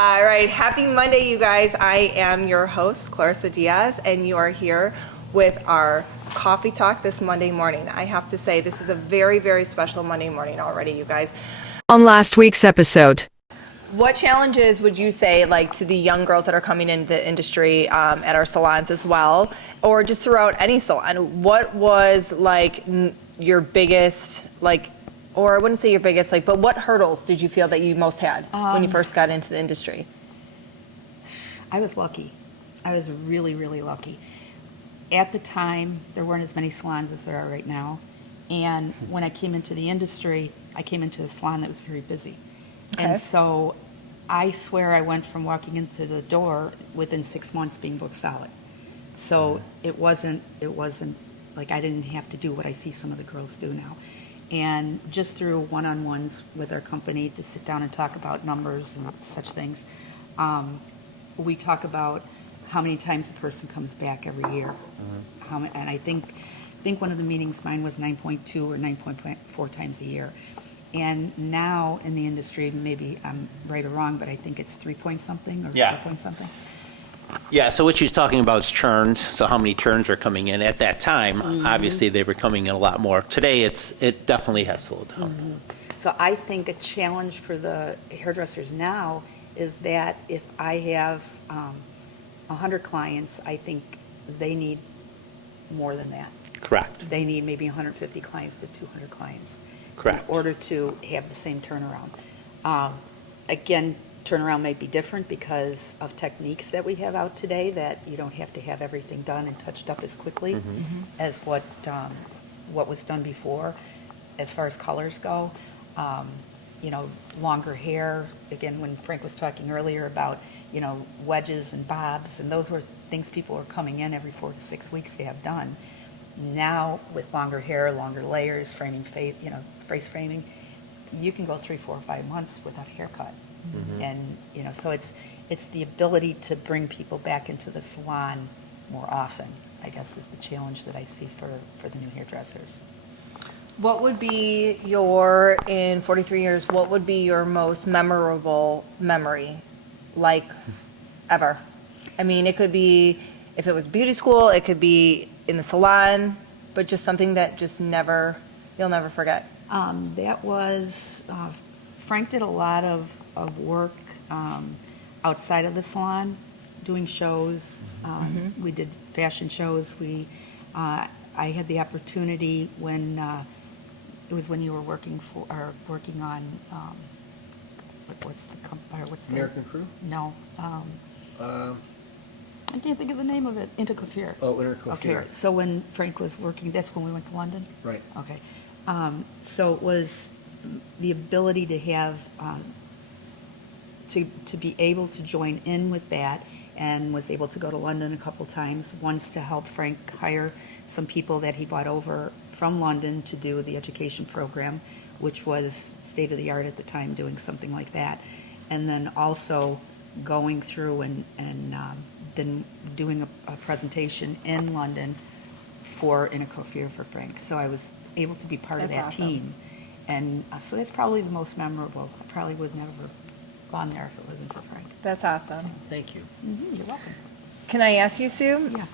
All right, happy Monday, you guys. I am your host, Clarissa Diaz, and you are here with our coffee talk this Monday morning. I have to say, this is a very, very special Monday morning already, you guys. On last week's episode, what challenges would you say, like, to the young girls that are coming into the industry at our salons as well, or just throughout any salon? What was, like, your biggest, like, or I wouldn't say your biggest, like, but what hurdles did you feel that you most had when you first got into the industry? I was lucky. I was really, really lucky. At the time, there weren't as many salons as there are right now. And when I came into the industry, I came into a salon that was very busy. Okay. And so I swear I went from walking into the door within 6 months being booked solid. So it wasn't like I didn't have to do what I see some of the girls do now. And just through one-on-ones with our company to sit down and talk about numbers and such things, we talk about how many times the person comes back every year. And I think one of the meetings mine was 9.2 or 9.4 times a year. And now in the industry, maybe I'm right or wrong, but I think it's 3 point something or 4 point something. Yeah, so what she's talking about is churns, so how many churns are coming in. At that time, obviously, they were coming in a lot more. Today, it definitely has slowed down. So I think a challenge for the hairdressers now is that if I have 100 clients, I think they need more than that. Correct. They need maybe 150 clients to 200 clients. Correct. In order to have the same turnaround. Again, turnaround may be different because of techniques that we have out today that you don't have to have everything done and touched up as quickly as what was done before as far as colors go. Longer hair, again, when Frank was talking earlier about, wedges and bobs, and those were things people were coming in every 4 to 6 weeks to have done. Now, with longer hair, longer layers, framing face, face framing, you can go 3, 4, 5 months without a haircut. And, so it's the ability to bring people back into the salon more often, I guess, is the challenge that I see for the new hairdressers. What would be in 43 years, what would be your most memorable memory, like, ever? I mean, it could be, if it was beauty school, it could be in the salon, but just something that just you'll never forget. That was, Frank did a lot of work outside of the salon, doing shows. We did fashion shows. I had the opportunity when it was when you were working on what's the American Crew? No. I can't think of the name of it. Intercoiffure. Oh, Intercoiffure. Okay, so when Frank was working, that's when we went to London? Right. Okay. So it was the ability to have, to be able to join in with that, and was able to go to London a couple times, once to help Frank hire some people that he brought over from London to do the education program, which was state of the art at the time, doing something like that. And then also going through and then doing a presentation in London for Intercoiffure for Frank. So I was able to be part of that awesome. team. And so that's probably the most memorable. I probably would never have gone there if it wasn't for Frank. That's awesome. Thank you. You're welcome. Can I ask you, Sue? Yeah.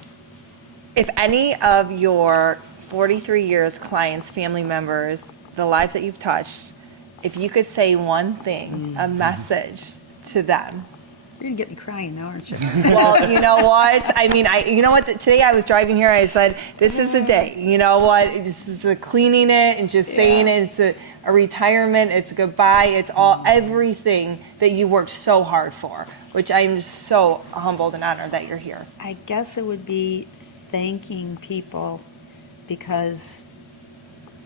If any of your 43 years clients, family members, the lives that you've touched, if you could say one thing, a message to them. You're going to get me crying now, aren't you? Well, you know what? I mean, today I was driving here, I said, this is the day. You know what? This is cleaning it and just saying it. It's a retirement. It's a goodbye. It's everything that you worked so hard for, which I'm just so humbled and honored that you're here. I guess it would be thanking people, because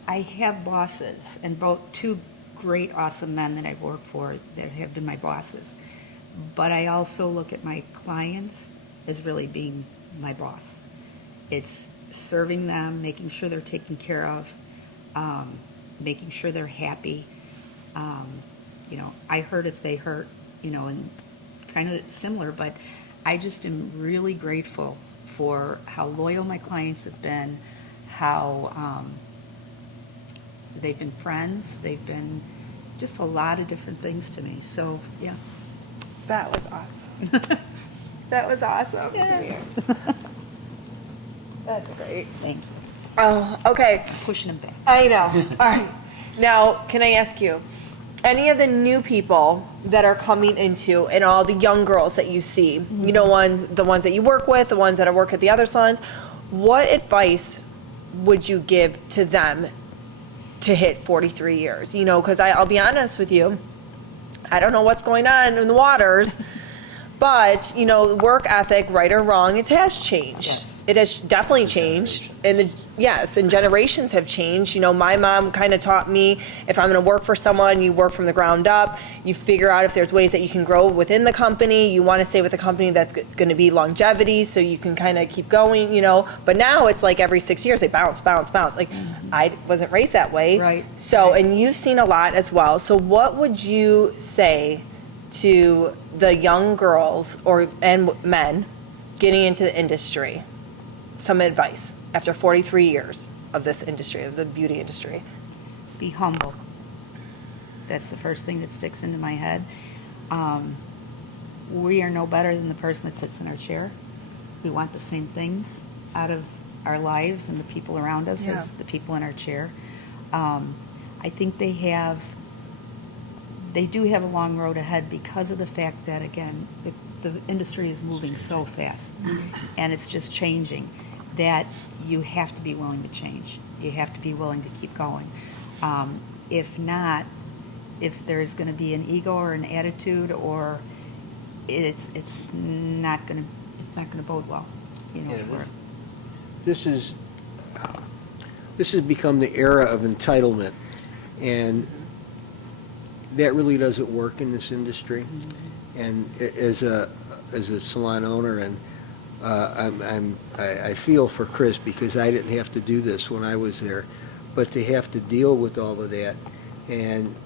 I have bosses, and both two great, awesome men that I've worked for that have been my bosses. But I also look at my clients as really being my boss. It's serving them, making sure they're taken care of, making sure they're happy. I hurt if they hurt, and kind of similar, but I just am really grateful for how loyal my clients have been, how they've been friends, they've been just a lot of different things to me. So, yeah. That was awesome. That was awesome. Yeah. Here. That's great. Thank you. Oh, okay. Pushing them back. I know. All right. Now, can I ask you, any of the new people that are coming into, and all the young girls that you see, you know, the ones that you work with, the ones that work at the other salons, what advice would you give to them to hit 43 years? You know, because I'll be honest with you, I don't know what's going on in the waters, but, you know, work ethic, right or wrong, it has changed. Yes. It has definitely changed. And generations have changed. You know, my mom kind of taught me, if I'm going to work for someone, you work from the ground up. You figure out if there's ways that you can grow within the company. You want to stay with a company that's going to be longevity, so you can kind of keep going, you know. But now it's like every 6 years they bounce. Like, I wasn't raised that way. Right. So, and you've seen a lot as well. So what would you say to the young girls and men getting into the industry? Some advice after 43 years of this industry, of the beauty industry. Be humble. That's the first thing that sticks into my head. We are no better than the person that sits in our chair. We want the same things out of our lives and the people around us as the people in our chair. I think they do have a long road ahead because of the fact that, again, the industry is moving so fast and it's just changing, that you have to be willing to change. You have to be willing to keep going. If not, if there's going to be an ego or an attitude, or it's not going to bode well, you know. This has become the era of entitlement, and that really doesn't work in this industry. And as a salon owner, and I feel for Chris, because I didn't have to do this when I was there, but to have to deal with all of that. And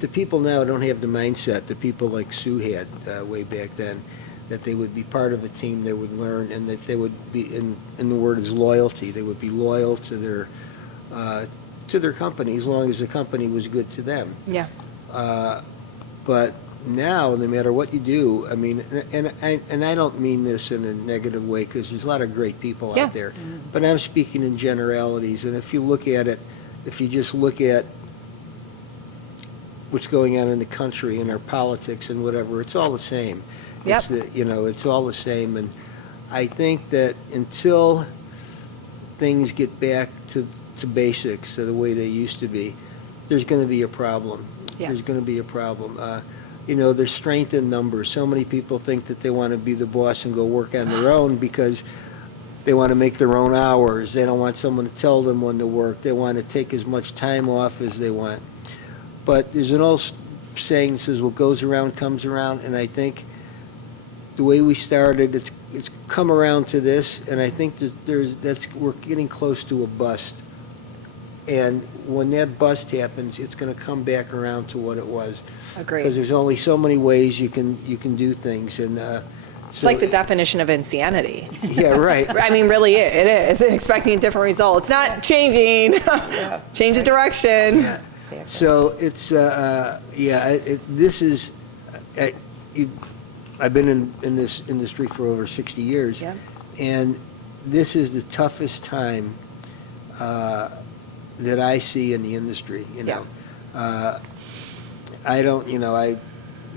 the people now don't have the mindset the people like Sue had way back then, that they would be part of a team, they would learn, and that they would be, and the word is loyalty, they would be loyal to their company as long as the company was good to them. Yeah. But now, no matter what you do, I mean, and I don't mean this in a negative way, because there's a lot of great people out there, but I'm speaking in generalities. And if you look at it, if you just look at what's going on in the country and our politics and whatever, it's all the same. Yep. It's all the same. And I think that until things get back to basics, to the way they used to be, there's going to be a problem. Yeah. There's going to be a problem. There's strength in numbers. So many people think that they want to be the boss and go work on their own because they want to make their own hours. They don't want someone to tell them when to work. They want to take as much time off as they want. But there's an old saying that says, what goes around comes around, and I think the way we started, it's come around to this, and I think that we're getting close to a bust. And when that bust happens, it's going to come back around to what it was. Agreed. Because there's only so many ways you can do things, and It's like the definition of insanity. Yeah, right. I mean, really, it is. Expecting different results, not changing. Change the direction. Yeah. So it's this is. I've been in this industry for over 60 years, and this is the toughest time that I see in the industry.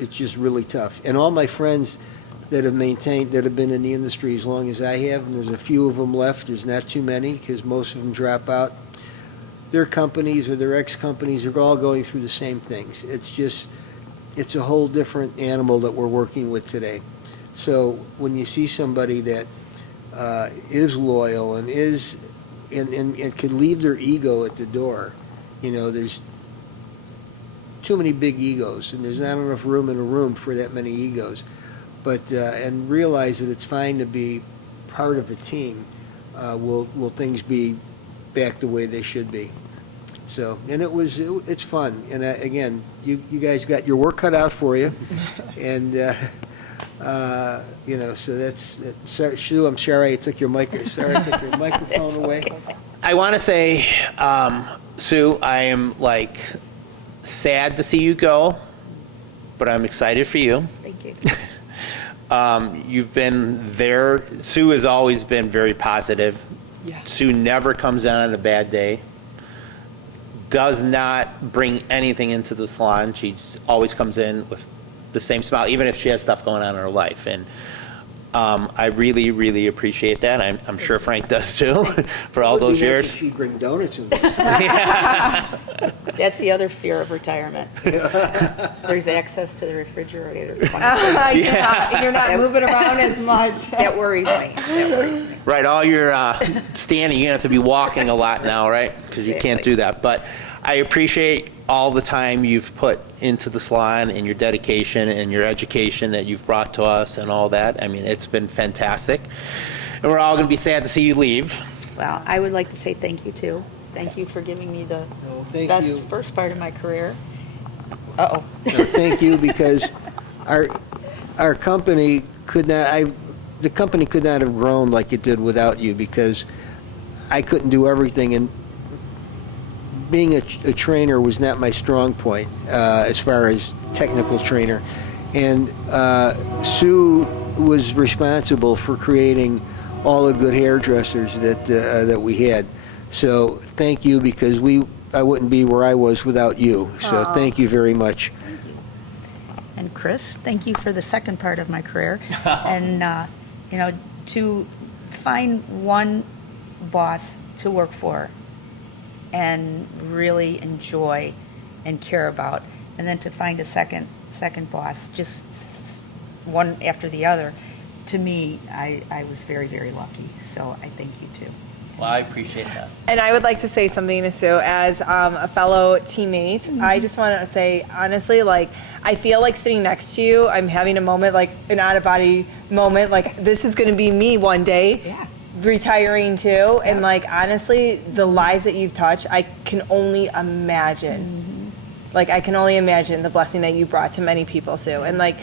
It's just really tough. And all my friends that have been in the industry as long as I have, and there's a few of them left, there's not too many, because most of them drop out. Their companies or their ex-companies are all going through the same things. It's a whole different animal that we're working with today. So when you see somebody that is loyal and and can leave their ego at the door, there's too many big egos, and there's not enough room in a room for that many egos. But and realize that it's fine to be part of a team. Will things be back the way they should be? So, and it's fun. And again, you guys got your work cut out for you, and so that's. Sorry, Sue, I'm sorry I took your microphone away. I want to say, Sue, I am sad to see you go, but I'm excited for you. Thank you. You've been there. Sue has always been very positive. Yeah. Sue never comes in on a bad day. Does not bring anything into the salon. She always comes in with the same smile, even if she has stuff going on in her life. And I really, really appreciate that. I'm sure Frank does too, for all those years. She'd bring donuts in. That's the other fear of retirement. There's access to the refrigerator. You're not moving around as much. That worries me. That worries me. Right, all your standing, you're going to have to be walking a lot now, right? Because you can't do that. But I appreciate all the time you've put into the salon and your dedication and your education that you've brought to us and all that. I mean, it's been fantastic. And we're all going to be sad to see you leave. Well, I would like to say thank you, too. Thank you for giving me the Thank best you. first part of my career. Uh-oh. No, thank you, because our company the company could not have grown like it did without you, because I couldn't do everything, and being a trainer was not my strong point as far as technical trainer. And Sue was responsible for creating all the good hairdressers that we had. So thank you, because I wouldn't be where I was without you. So thank you very much. And Chris, thank you for the second part of my career. And, to find one boss to work for and really enjoy and care about, and then to find a second boss, just one after the other, to me, I was very, very lucky. So I thank you, too. Well, I appreciate that. And I would like to say something to Sue as a fellow teammate. I just want to say, honestly, like, I feel like sitting next to you, I'm having a moment, like an out-of-body moment, like this is going to be me one day. Yeah. Retiring too, and like honestly, the lives that you've touched, I can only imagine. Like I can only imagine the blessing that you brought to many people, Sue. And like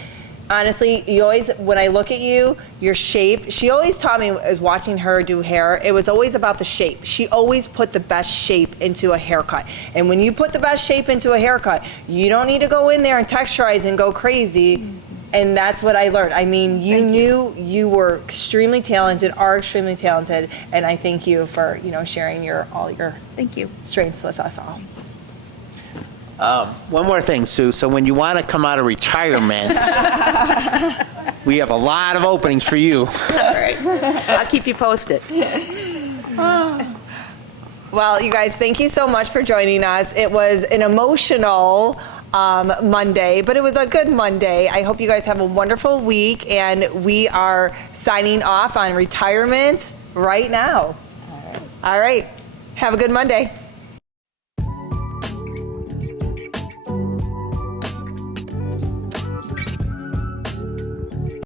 honestly, you always, when I look at you, your shape, she always taught me, as watching her do hair, it was always about the shape. She always put the best shape into a haircut. And when you put the best shape into a haircut, you don't need to go in there and texturize and go crazy. And that's what I learned. I mean, you knew you were extremely talented, are extremely talented, and I thank you for, sharing all your Thank you. strengths with us all. One more thing, Sue. So when you want to come out of retirement, we have a lot of openings for you. All right. I'll keep you posted. Well, you guys, thank you so much for joining us. It was an emotional Monday, but it was a good Monday. I hope you guys have a wonderful week, and we are signing off on retirement right now. All right. Have a good Monday.